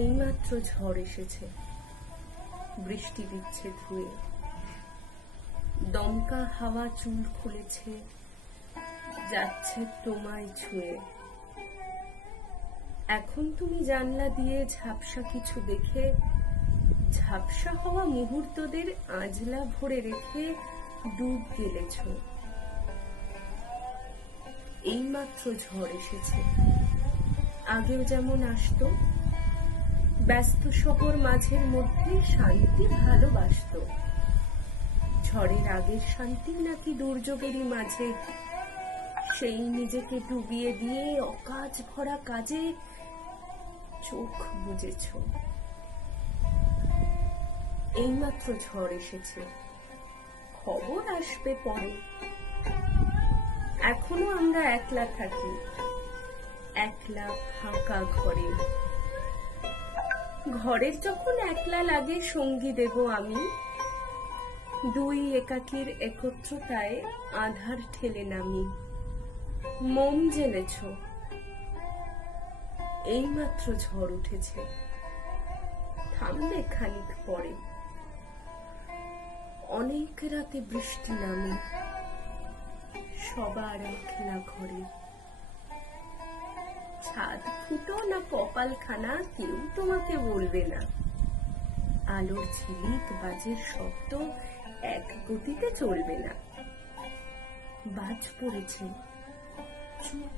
এইমাত্র ঝড় এসেছে, বৃষ্টি দিচ্ছে ধুয়ে, দমকা হাওয়া চুল খুলেছে, যাচ্ছে তোমায় ছুঁয়ে। এখন তুমি জানলা দিয়ে ঝাপসা কিছু দেখে, ঝাপসা হওয়া মুহূর্তদের আঁজলা ভরে রেখে ডুব গেলেছ। এইমাত্র ঝড় এসেছে, আগেও যেমন আসতো, ব্যস্ত শহর মাঝের মধ্যে শান্তি ভালোবাসতো। ঝড়ের আগের শান্তি নাকি দুর্যোগেরই মাঝে, সেই নিজেকে ডুবিয়ে দিয়ে অকাজ ভরা কাজে চোখ বুজেছ। এইমাত্র ঝড় এসেছে, খবর আসবে পরে। এখনো আমরা একলা থাকি, একলা ফাঁকা ঘরে। ঘরের যখন একলা লাগে সঙ্গী দেব আমি, দুই একাকীর একত্রতায় আধার ঠেলে নামি। মোম জেলেছ, এইমাত্র ঝড় উঠেছে, থামবে খানিক পরে। অনেক রাতে বৃষ্টি নামে, সবার একলা ঘরে। ছাদ ফুটো না কপালখানা কেউ তোমাকে বলবে না। আলোর ঝিলিক বাজের শব্দ এক গতিতে চলবে না। বাজ পড়েছে, চুপ